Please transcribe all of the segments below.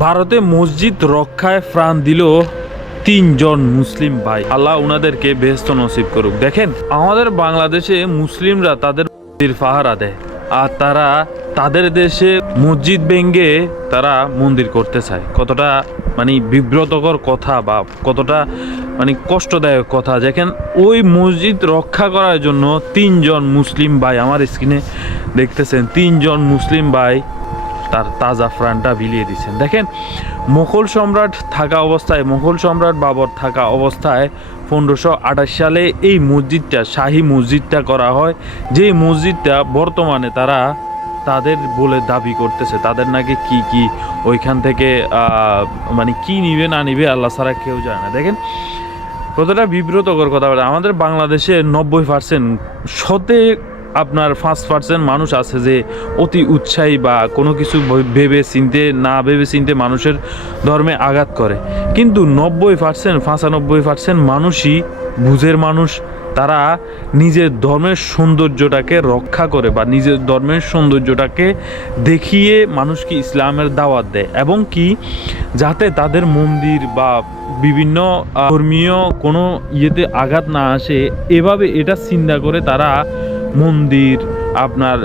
ভারতে মসজিদ রক্ষায় প্রাণ দিল তিনজন মুসলিম ভাই। আল্লাহ ওনাদেরকে বেহস্ত নসিব করুক। দেখেন, আমাদের বাংলাদেশে মুসলিমরা তাদের পাহারা দেয়, আর তারা তাদের দেশে মসজিদ ভেঙ্গে তারা মন্দির করতে চায়। কতটা মানে বিব্রতকর কথা বা কতটা মানে কষ্টদায়ক কথা। দেখেন, ওই মসজিদ রক্ষা করার জন্য তিনজন মুসলিম ভাই আমার স্ক্রিনে দেখতেছেন। তিনজন মুসলিম ভাই তার তাজা প্রাণটা বিলিয়ে দিচ্ছেন। দেখেন, মুঘল সম্রাট থাকা অবস্থায়, মুঘল সম্রাট বাবর থাকা অবস্থায় পনেরোশো আঠাশ সালে এই মসজিদটা, শাহী মসজিদটা করা হয়। যে মসজিদটা বর্তমানে তারা তাদের বলে দাবি করতেছে, তাদের নাকি কি কি, ওইখান থেকে মানে কি নিবে, না নিবে, আল্লাহ ছাড়া কেউ জানে না। দেখেন, কতটা বিব্রতকর কথা বলে। আমাদের বাংলাদেশে নব্বই পার্সেন্ট শতে আপনার পাঁচ পার্সেন্ট মানুষ আছে যে অতি উৎসাহী বা কোনো কিছু ভেবে চিনতে, না ভেবে চিনতে মানুষের ধর্মে আঘাত করে। কিন্তু নব্বই পার্সেন্ট পঁচানব্বই পার্সেন্ট মানুষই বুঝের মানুষ। তারা নিজের ধর্মের সৌন্দর্যটাকে রক্ষা করে বা নিজের ধর্মের সৌন্দর্যটাকে দেখিয়ে মানুষকে ইসলামের দাওয়াত দেয়। এবং কি? যাতে তাদের মন্দির বা বিভিন্ন ধর্মীয় কোনো ইয়েতে আঘাত না আসে, এভাবে এটা চিন্তা করে তারা মন্দির আপনার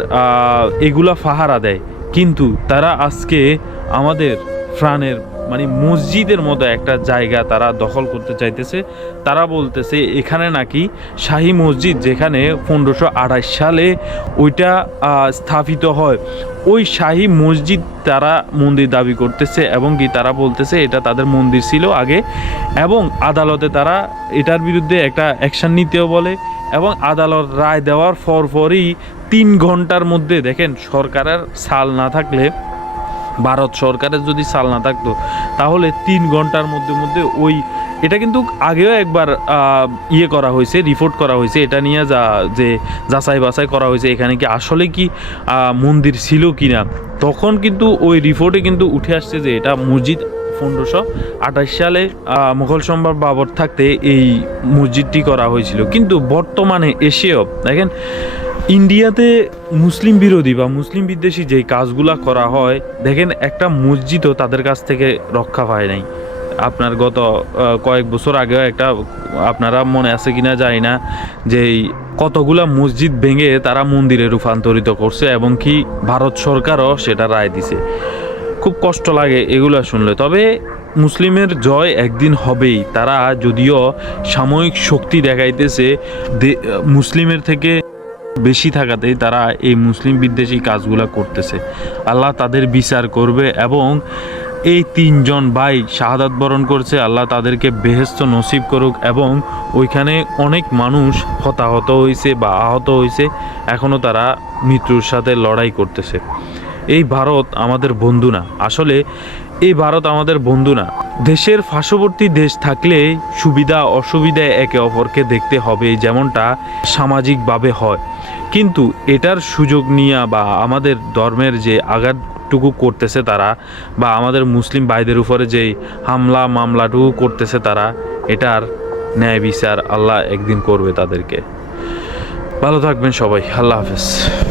এগুলা ফাহারা দেয়। কিন্তু তারা আজকে আমাদের প্রাণের মানে মসজিদের মতো একটা জায়গা তারা দখল করতে চাইতেছে। তারা বলতেছে, এখানে নাকি শাহী মসজিদ যেখানে পনেরোশো আঠাশ সালে ওইটা স্থাপিত হয়। ওই শাহী মসজিদ তারা মন্দির দাবি করতেছে এবং কি তারা বলতেছে, এটা তাদের মন্দির ছিল আগে। এবং আদালতে তারা এটার বিরুদ্ধে একটা অ্যাকশন নিতেও বলে এবং আদালত রায় দেওয়ার পর পরই তিন ঘণ্টার মধ্যে, দেখেন, সরকারের সাল না থাকলে, ভারত সরকারের যদি সাল না থাকতো তাহলে তিন ঘণ্টার মধ্যে মধ্যে ওই এটা কিন্তু আগেও একবার ইয়ে করা হয়েছে রিপোর্ট করা হয়েছে। এটা নিয়ে যা, যে যাচাই বাছাই করা হয়েছে, এখানে কি আসলে কি মন্দির ছিল কি না তখন কিন্তু ওই রিপোর্টে কিন্তু উঠে আসছে যে এটা মসজিদ পনেরোশো আঠাশ সালে মুঘল সম্রাট বাবর থাকতে এই মসজিদটি করা হয়েছিল। কিন্তু বর্তমানে এসেও, দেখেন ইন্ডিয়াতে মুসলিম বিরোধী বা মুসলিম বিদ্বেষী যেই কাজগুলা করা হয়, দেখেন একটা মসজিদও তাদের কাছ থেকে রক্ষা পায় নাই। আপনার গত কয়েক বছর আগেও একটা, আপনারা মনে আছে কিনা জানি না যে কতগুলা মসজিদ ভেঙে তারা মন্দিরে রূপান্তরিত করছে এবং কি ভারত সরকারও সেটা রায় দিছে। খুব কষ্ট লাগে এগুলো শুনলে। তবে মুসলিমের জয় একদিন হবেই। তারা যদিও সাময়িক শক্তি দেখাইতেছে মুসলিমের থেকে বেশি থাকাতেই তারা এই মুসলিম বিদ্বেষী কাজগুলো করতেছে। আল্লাহ তাদের বিচার করবে এবং এই তিনজন ভাই শাহাদাত বরণ করছে। আল্লাহ তাদেরকে বেহেস্ত নসিব করুক এবং ওইখানে অনেক মানুষ হতাহত হয়েছে বা আহত হয়েছে এখনও তারা মৃত্যুর সাথে লড়াই করতেছে। এই ভারত আমাদের বন্ধু না। আসলে এই ভারত আমাদের বন্ধু না। দেশের পার্শ্ববর্তী দেশ থাকলে সুবিধা অসুবিধা একে অপরকে দেখতে হবে যেমনটা সামাজিকভাবে হয়। কিন্তু এটার সুযোগ নিয়ে বা আমাদের ধর্মের যে আঘাতটুকু করতেছে তারা বা আমাদের মুসলিম ভাইদের উপরে যে হামলা, মামলাটুকু করতেছে তারা, এটার ন্যায় বিচার আল্লাহ একদিন করবে তাদেরকে। ভালো থাকবেন সবাই। আল্লাহ হাফেজ।